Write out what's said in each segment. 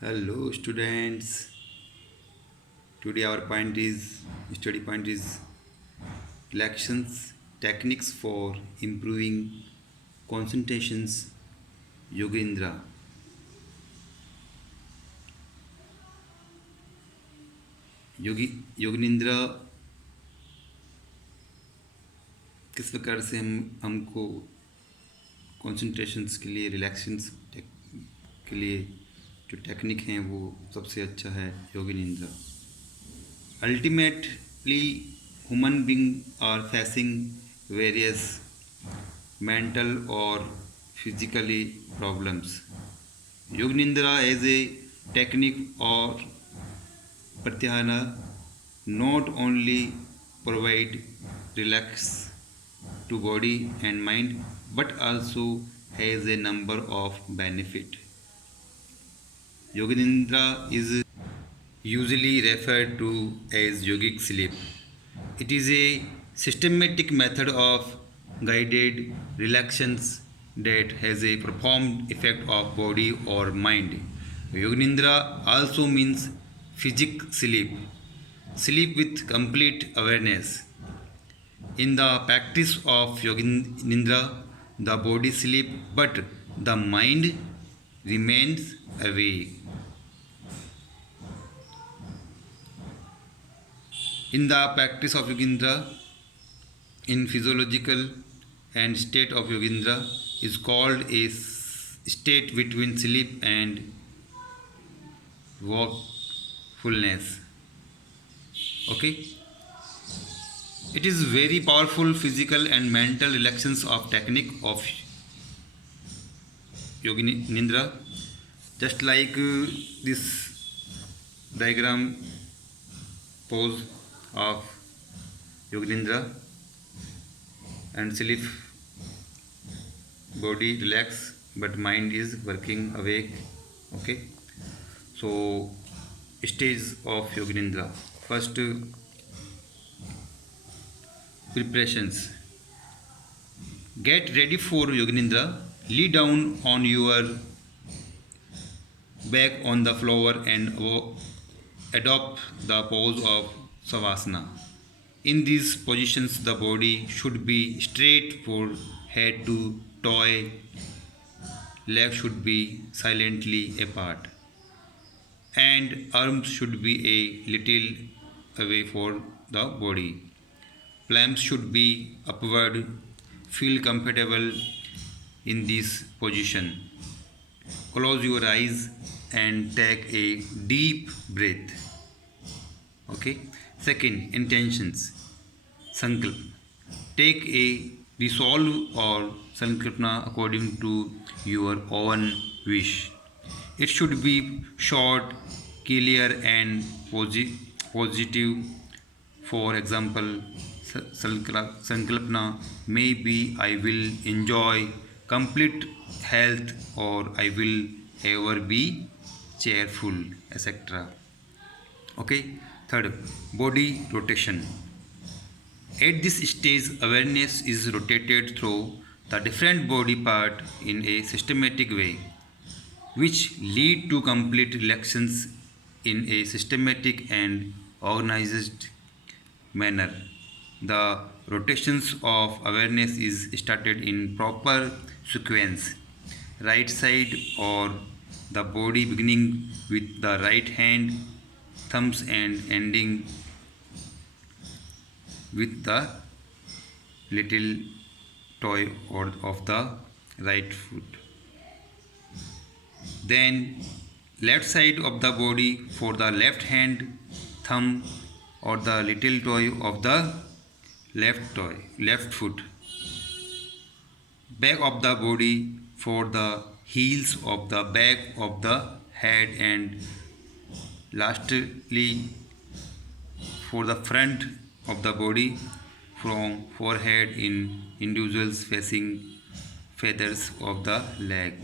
Hello students. Today our study point is relaxations techniques for improving concentrations Yogendra. योगिनिंद्रा किस प्रकार से हमको concentrations के लिए रिलैक्सेशंस के लिए जो टेक्निक हैं वो सबसे अच्छा है योगी निंद्रा. Ultimately, human beings are facing various mental or physically problems. Yoga Nidra as a technique or pratyahara not only provide relax to body and mind but also has a number of benefit. Yoga Nidra is usually referred to as yogic sleep. It is a systematic method of guided relaxations that has a profound effect of body or mind. Yoganindra also means physic sleep, sleep with complete awareness. In the practice of Yoganindra, the body sleep but the mind remains awake. In the practice of Yogendra, in physiological and state of Yogendra is called a state between sleep and wakefulness. Okay, it is very powerful physical and mental relaxations of technique of Yogi Nindra. Just like this diagram pose of Yoganindra and sleep, body relax but mind is working awake. Okay, so stage of Yoganindra. First, preparations. Get ready for Yoganindra. Lay down on your back on the floor and adopt the pose of Savasana. In these positions, the body should be straight for head to toe, legs should be silently apart, and arms should be a little away for the body. Palms should be upward. Feel comfortable in this position. Close your eyes and take a deep breath. Okay. Second, intentions. Sankalp. Take a resolve or sankalpna according to your own wish. It should be short, clear, and positive. For example, sankalpna may be I will enjoy complete health or I will ever be cheerful, etc. Okay. Third, body rotation. At this stage, awareness is rotated through the different body part in a systematic way, which lead to complete relaxations in a systematic and organized manner. The rotations of awareness is started in proper sequence. Right side or the body beginning with the right hand, thumbs and ending with the little toe or of the right foot. Then left side of the body for the left hand, thumb or the little toe of the left foot. Back of the body for the heels of the back of the head, and lastly for the front of the body from forehead in individuals facing feathers of the leg.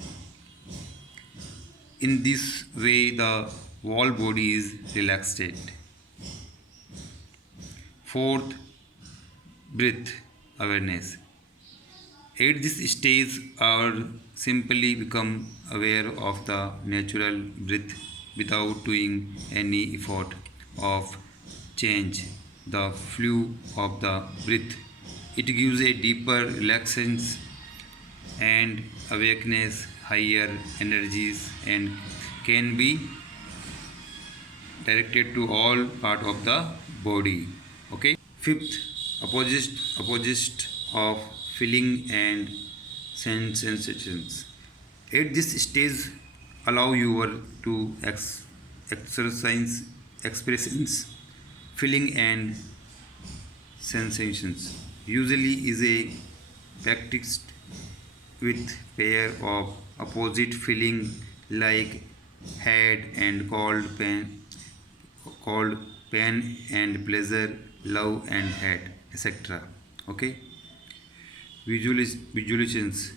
In this way, the whole body is relaxed. Fourth, breath awareness. At this stage, our simply become aware of the natural breath without doing any effort of change the flow of the breath. It gives a deeper relaxation and awakeness, higher energies, and can be directed to all part of the body. Okay. Fifth, opposite of feeling and sensations. At this stage, allow your to exercise expressions, feeling and sensations. Usually is a practiced with pair of opposite feeling like head and cold pain and pleasure, love and hate, etc. Okay. Visualizations.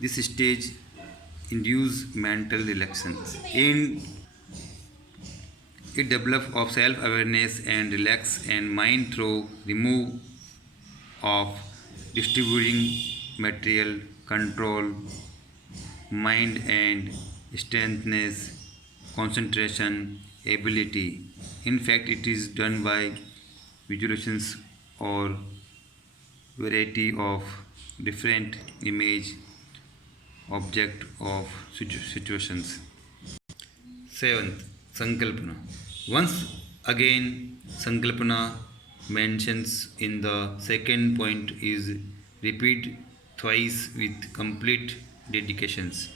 This stage induce mental relaxations. In it develop of self-awareness and relax and mind through remove of distributing material control mind and strengthness concentration ability. In fact, it is done by visualizations or variety of different image object of situations. Seventh, Sankalpana. Once again, Sankalpana mentions in the second point is repeat twice with complete dedications.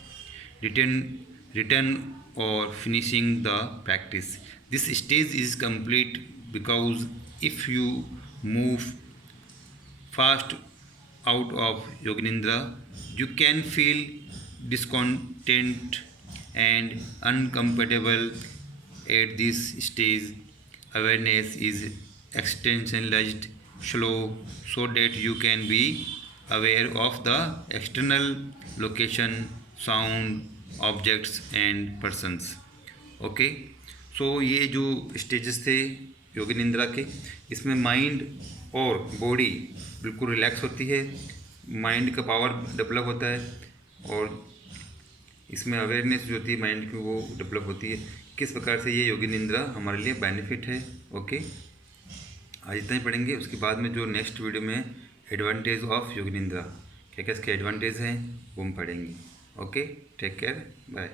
Written or finishing the practice. This stage is complete because if you move fast out of Yoganindra, you can feel discontent and uncomfortable at this stage. Awareness is extensionalized slow so that you can be aware of the external location, sound, objects and persons. Okay. So ये जो stages थे योगी निंद्रा के, इसमें mind और body बिल्कुल relax होती है, mind का पावर डेवलप होता है और इसमें अवेयरनेस जो होती है माइंड की वो डेवलप होती है. किस प्रकार से ये योगी निंद्रा हमारे लिए बेनिफिट है. ओके. आज इतना ही पढ़ेंगे. उसके बाद में जो नेक्स्ट वीडियो में एडवांटेज ऑफ योगी निंद्रा, क्या क्या इसके एडवांटेज हैं वो हम पढ़ेंगे. ओके. Take care. बाय.